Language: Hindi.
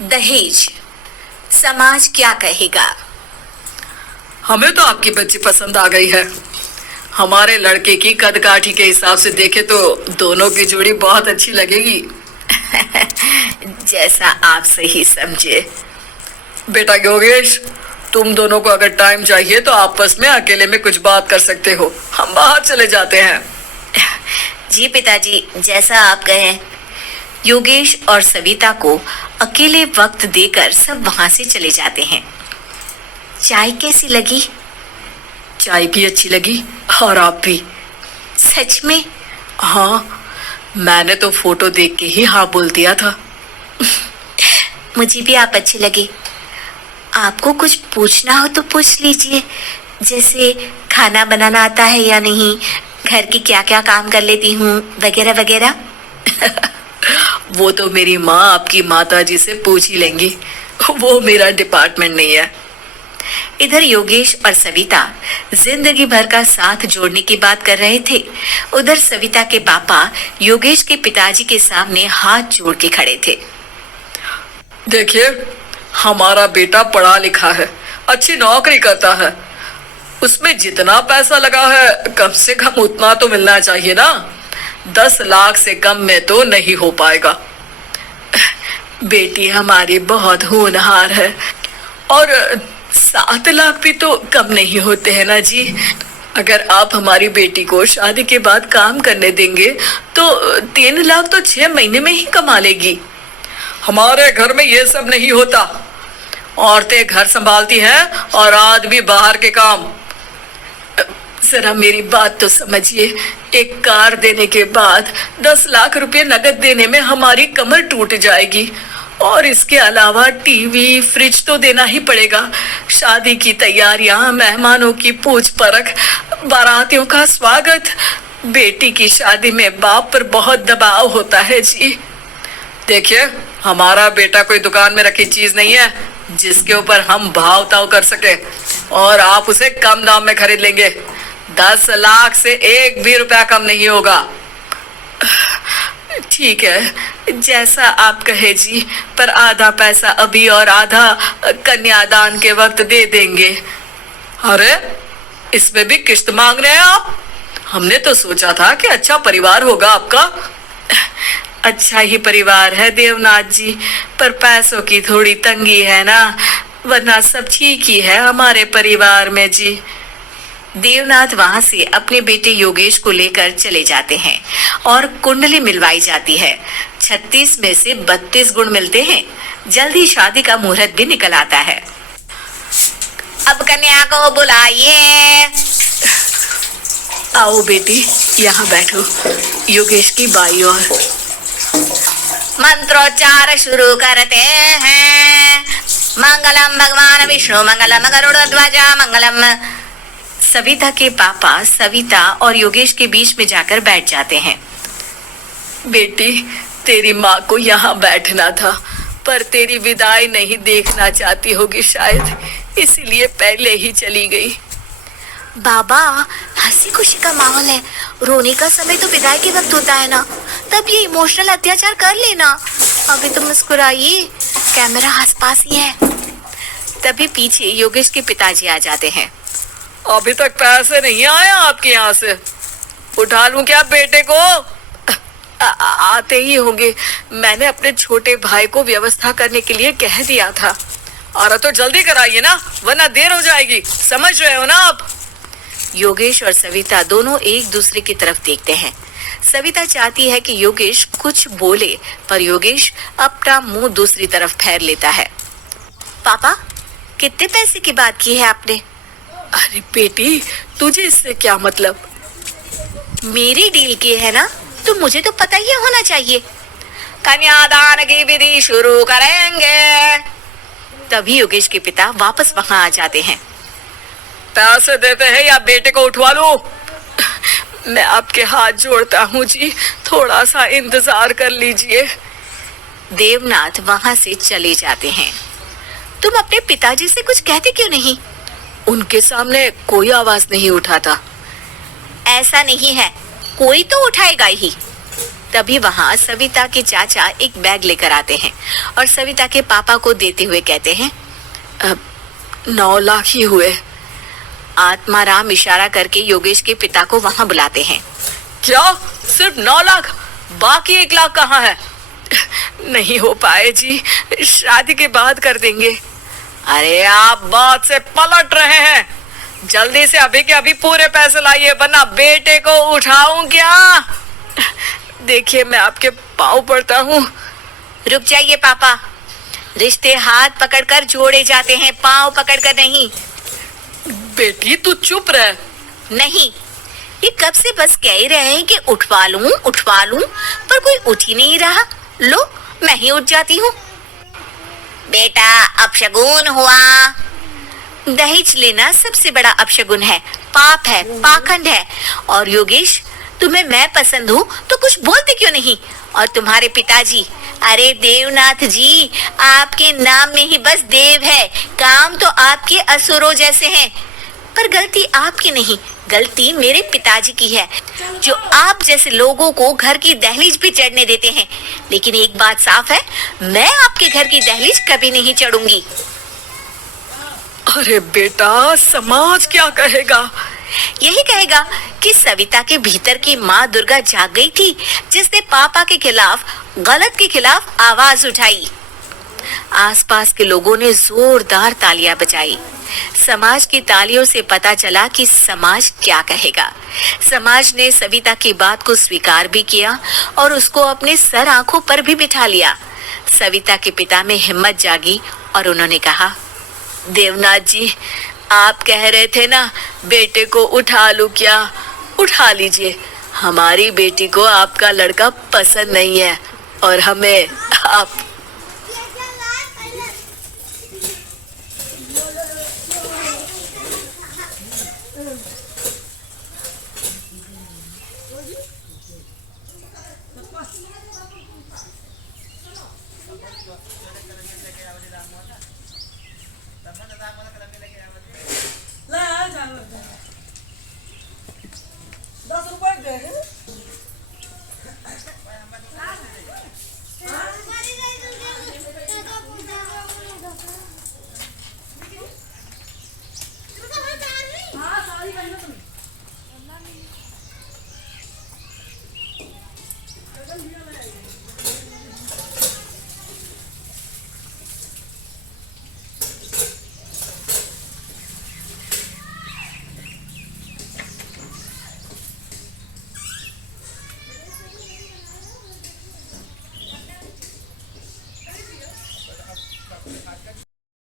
दहेज, समाज क्या कहेगा। हमें तो आपकी बच्ची पसंद आ गई है। हमारे लड़के की कद काठी के हिसाब से देखे तो दोनों की जोड़ी बहुत अच्छी लगेगी। जैसा आप सही समझे। बेटा योगेश, तुम दोनों को अगर टाइम चाहिए तो आपस में अकेले में कुछ बात कर सकते हो, हम बाहर चले जाते हैं। जी पिताजी, जैसा आप कहें। योगेश और सविता को अकेले वक्त देकर सब वहां से चले जाते हैं। चाय कैसी लगी? चाय भी अच्छी लगी और आप भी। सच में? हाँ, मैंने तो फोटो देख के ही हाँ बोल दिया था। मुझे भी आप अच्छे लगे। आपको कुछ पूछना हो तो पूछ लीजिए, जैसे खाना बनाना आता है या नहीं, घर की क्या क्या काम कर लेती हूँ, वगैरह वगैरह। वो तो मेरी माँ आपकी माता जी से पूछ ही लेंगी, वो मेरा डिपार्टमेंट नहीं है। इधर योगेश और सविता जिंदगी भर का साथ जोड़ने की बात कर रहे थे। उधर सविता के पापा योगेश के पिताजी के सामने हाथ जोड़ के खड़े थे। देखिए, हमारा बेटा पढ़ा लिखा है, अच्छी नौकरी करता है। उसमें जितना पैसा लगा है कम से कम उतना तो मिलना चाहिए ना। 10 लाख से कम में तो नहीं हो पाएगा। बेटी हमारी बहुत होनहार है और 7 लाख भी तो कम नहीं होते हैं ना जी। अगर आप हमारी बेटी को शादी के बाद काम करने देंगे तो 3 लाख तो 6 महीने में ही कमा लेगी। हमारे घर में ये सब नहीं होता। औरतें घर संभालती हैं और आदमी बाहर के काम। जरा मेरी बात तो समझिए। एक कार देने के बाद 10 लाख रुपए नकद देने में हमारी कमर टूट जाएगी और इसके अलावा टीवी फ्रिज तो देना ही पड़ेगा। शादी की तैयारियां, मेहमानों की पूछ परख, बारातियों का स्वागत। बेटी की शादी में बाप पर बहुत दबाव होता है जी। देखिए, हमारा बेटा कोई दुकान में रखी चीज नहीं है जिसके ऊपर हम भाव ताव कर सके और आप उसे कम दाम में खरीद लेंगे। 10 लाख से 1 भी रुपया कम नहीं होगा। ठीक है, जैसा आप कहे जी, पर आधा पैसा अभी और आधा कन्यादान के वक्त दे देंगे। अरे, इसमें भी किस्त मांग रहे हैं आप? हमने तो सोचा था कि अच्छा परिवार होगा आपका। अच्छा ही परिवार है देवनाथ जी, पर पैसों की थोड़ी तंगी है ना, वरना सब ठीक ही है हमारे परिवार में जी। देवनाथ वहां से अपने बेटे योगेश को लेकर चले जाते हैं और कुंडली मिलवाई जाती है। 36 में से 32 गुण मिलते हैं। जल्दी शादी का मुहूर्त भी निकल आता है। अब कन्या को बुलाइए। आओ बेटी, यहाँ बैठो। योगेश की बाई ओर। मंत्रोच्चार शुरू करते हैं। मंगलम भगवान विष्णु मंगलम गरुड़ध्वज मंगलम। सविता के पापा सविता और योगेश के बीच में जाकर बैठ जाते हैं। बेटी, तेरी माँ को यहाँ बैठना था, पर तेरी विदाई नहीं देखना चाहती होगी शायद, इसलिए पहले ही चली गई। बाबा, हंसी खुशी का माहौल है। रोने का समय तो विदाई के वक्त होता है ना, तब ये इमोशनल अत्याचार कर लेना। अभी तो मुस्कुराइए, कैमरा आसपास ही है। तभी पीछे योगेश के पिताजी आ जाते हैं। अभी तक पैसे नहीं आए आपके यहाँ से? उठा लूं क्या बेटे को? आते ही होंगे। मैंने अपने छोटे भाई को व्यवस्था करने के लिए कह दिया था। अरे तो जल्दी कराइए ना, वरना देर हो जाएगी। समझ रहे हो ना आप? योगेश और सविता दोनों एक दूसरे की तरफ देखते हैं। सविता चाहती है कि योगेश कुछ बोले, पर योगेश अपना मुंह दूसरी तरफ फेर लेता है। पापा, कितने पैसे की बात की है आपने? अरे बेटी, तुझे इससे क्या मतलब? मेरी डील की है ना, तो मुझे तो पता ही होना चाहिए। कन्यादान की विधि शुरू करेंगे। तभी योगेश के पिता वापस वहां आ जाते हैं। पैसे देते हैं या बेटे को उठवा लूं? मैं आपके हाथ जोड़ता हूँ जी, थोड़ा सा इंतजार कर लीजिए। देवनाथ वहां से चले जाते हैं। तुम अपने पिताजी से कुछ कहते क्यों नहीं? उनके सामने कोई आवाज नहीं उठाता। ऐसा नहीं है, कोई तो उठाएगा ही। तभी वहाँ सविता के चाचा एक बैग लेकर आते हैं और सविता के पापा को देते हुए कहते हैं, 9 लाख ही हुए। आत्माराम इशारा करके योगेश के पिता को वहाँ बुलाते हैं। क्या सिर्फ 9 लाख? बाकी 1 लाख कहाँ है? नहीं हो पाए जी, शादी के बाद कर देंगे। अरे आप बात से पलट रहे हैं। जल्दी से अभी के अभी पूरे पैसे लाइए, वरना बेटे को उठाऊं क्या? देखिए मैं आपके पाँव पड़ता हूँ। रुक जाइए पापा, रिश्ते हाथ पकड़कर जोड़े जाते हैं, पाँव पकड़कर नहीं। बेटी तू चुप रह। नहीं, ये कब से बस कह ही रहे हैं कि उठवा लूं, पर कोई उठ ही नहीं रहा। लो मैं ही उठ जाती हूँ। बेटा अपशगुन हुआ। दहेज लेना सबसे बड़ा अपशगुन है, पाप है, पाखंड है। और योगेश, तुम्हें मैं पसंद हूँ तो कुछ बोलते क्यों नहीं? और तुम्हारे पिताजी, अरे देवनाथ जी, आपके नाम में ही बस देव है, काम तो आपके असुरों जैसे हैं। पर गलती आपकी नहीं, गलती मेरे पिताजी की है, जो आप जैसे लोगों को घर की दहलीज पे चढ़ने देते हैं। लेकिन एक बात साफ है, मैं आपके घर की दहलीज कभी नहीं चढ़ूंगी। अरे बेटा, समाज क्या कहेगा? यही कहेगा कि सविता के भीतर की माँ दुर्गा जाग गई थी, जिसने पापा के खिलाफ, गलत के खिलाफ आवाज उठाई। आसपास के लोगों ने जोरदार तालियां बजाई। समाज की तालियों से पता चला कि समाज क्या कहेगा। समाज ने सविता की बात को स्वीकार भी किया और उसको अपने सर आंखों पर भी बिठा लिया। सविता के पिता में हिम्मत जागी और उन्होंने कहा, देवनाथ जी, आप कह रहे थे ना बेटे को उठा लूं क्या? उठा लीजिए। हमारी बेटी को आपका लड़का पसंद नहीं है और हमें आप। ₹10 दे